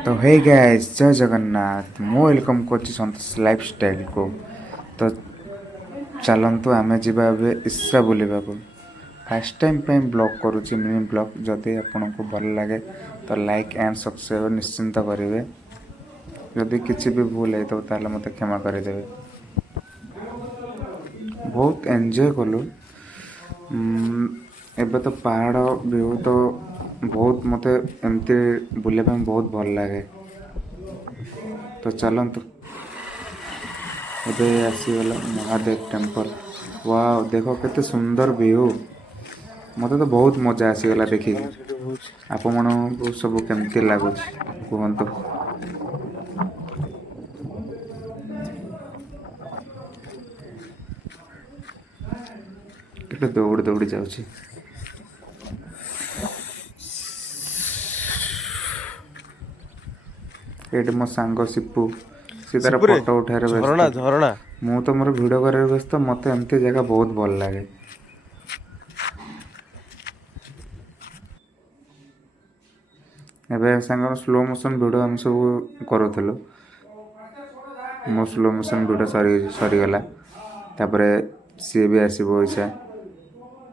तो hey guys जय जगन्नाथ मु वेलकम करछि संतोष लाइफस्टाइल को। तो चलंतु आमे जिबा बे इस्सा बुलिबा को। फर्स्ट टाइम पे ब्लॉग करूछि मिनी ब्लॉग। जदि आपन को भल लागे तो लाइक एंड सब्सक्राइब निश्चिंत करिवे। जदि किछि भी भूल है तो ताले मते क्षमा करे देबे। बहुत एंजॉय कलु। एबे तो पहाड़ व्यू तो बहुत मते एमती बुले पे बहुत भल लागे। तो चलंतु एबे आसीगला महादेव टेम्पल। वाओ देखो केते सुंदर व्यू। मते तो बहुत मजा आसीगला देखि। आप मन को सब केमती लागुछ कहंतु। केते दौड़ दौड़ जाउछि। एटे मो सांग सिपू सी तार सिपुरे फोटो उठारे झरणा व्यस्त। झरणा मु तो मोर वीडियो करे व्यस्त। मते एमती जगह बहुत भल लागे। एबे सांग स्लो मोशन वीडियो हम सब करूथलो। मो स्लो मोशन वीडियो सरी गला। तापरे सी भी आसीबो इसा।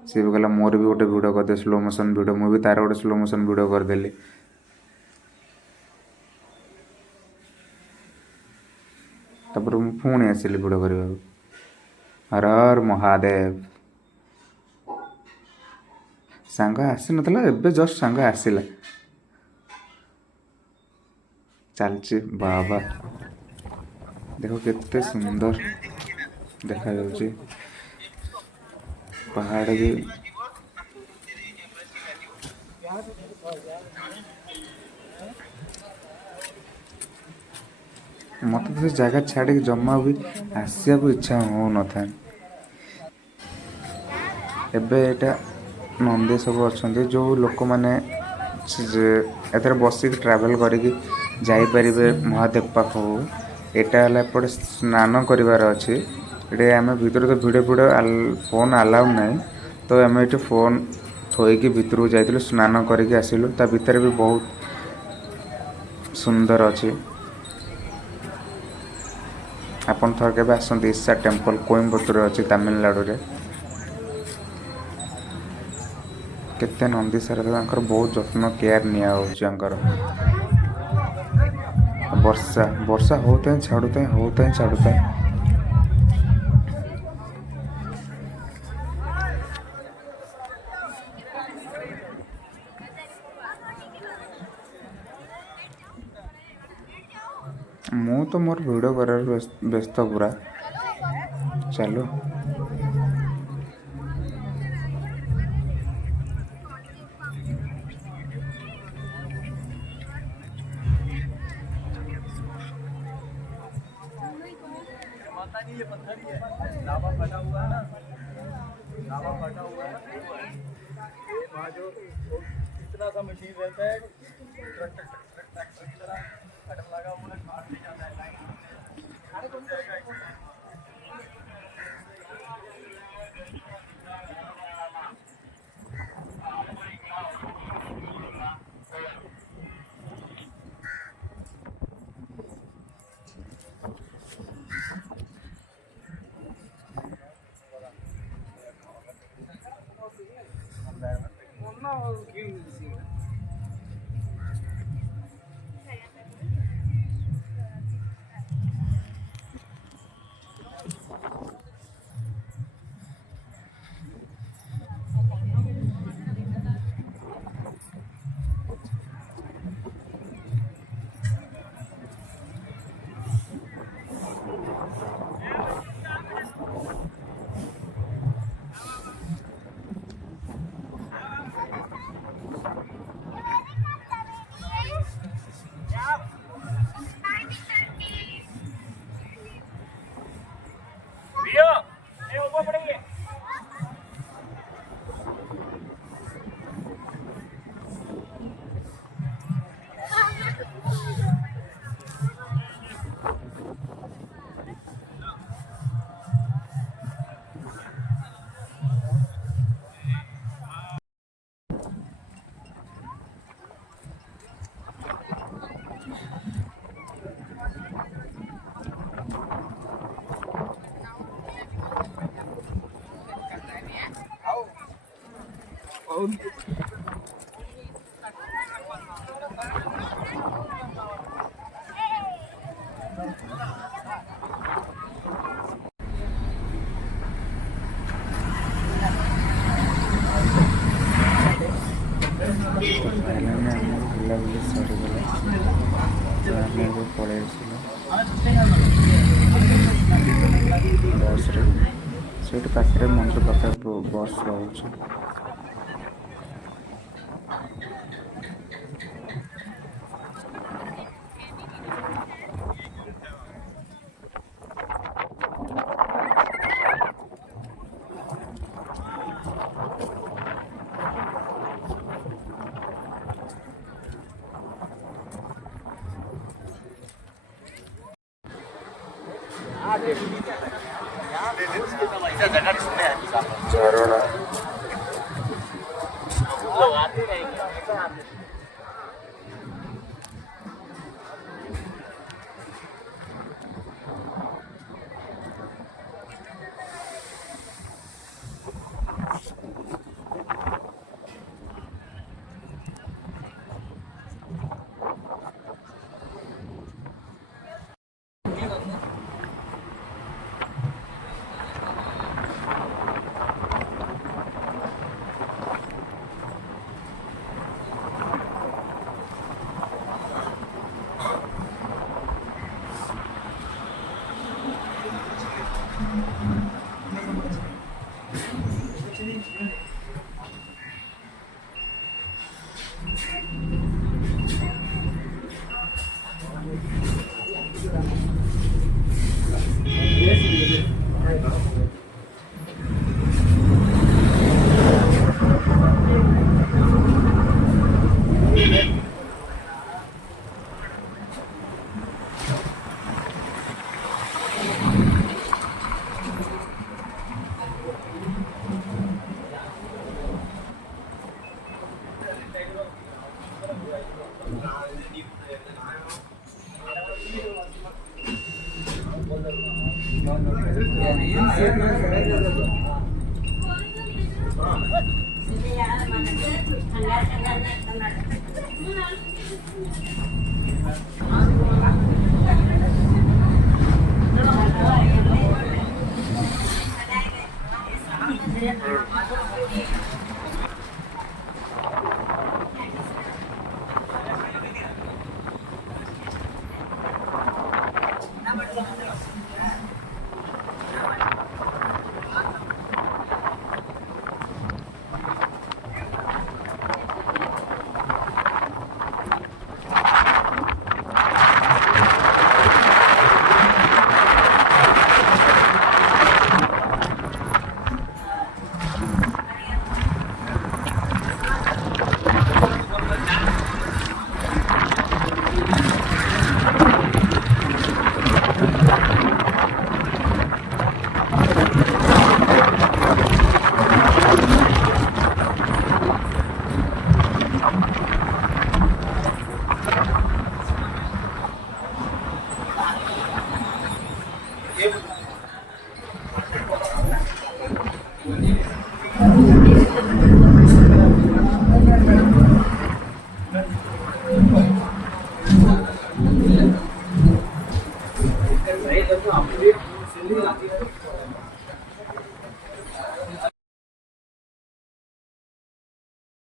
सी भी गला मोर भी गोटे वीडियो कर दे स्लो मोशन वीडियो। मु भी तार गोटे स्लो मोशन वीडियो कर देली। तापर मु पुणी आसिली वीडियो करबा। हर हर महादेव। सांग आसी नथला एबे जस्ट सांग आसीला। चलची बाबा देखो केते सुंदर देखा जाउची। पहाड़ भी मत तो से जगह छाड़ी जमा भी आसिया को इच्छा हो न था। एबे एटा नंदी सब अच्छा जो लोक मैंने एथर बसिक ट्रावेल करिकी जाइपारे महादेव पाखक। यहाँ एपटे स्नान करार अच्छे। ये आम भर तो भिड़ भिड़ फोन आलाउ ना। तो आम ये फोन थोईकी भितर को जाइलु स्नान करके आसिलु। ता भितर भी बहुत सुंदर अच्छे। आपन थर के आसते ईसा टेम्पल कोयम्बटूर अच्छी तमिलनाडु रे। केते नंदी सारा बहुत जत्न केयर निया वर्षा वर्षा होता है छाड़ुता है होता है छाड़ुता है। मु तो मोर वीडियो कर व्यस्त पूरा। चलो ये पत्थर ही है। लावा फटा हुआ है ना, लावा फटा हुआ है। ये वहाँ जो इतना सा मशीन रहता है, truck truck truck truck truck की तरह कटम लगा हुआ है, काट ले जाता है लाइन से। फाइनाली आम बुलाबुली सरीगला तो आम पलि बस रे से पाखे मंदिर पाखे बस रोचे झरना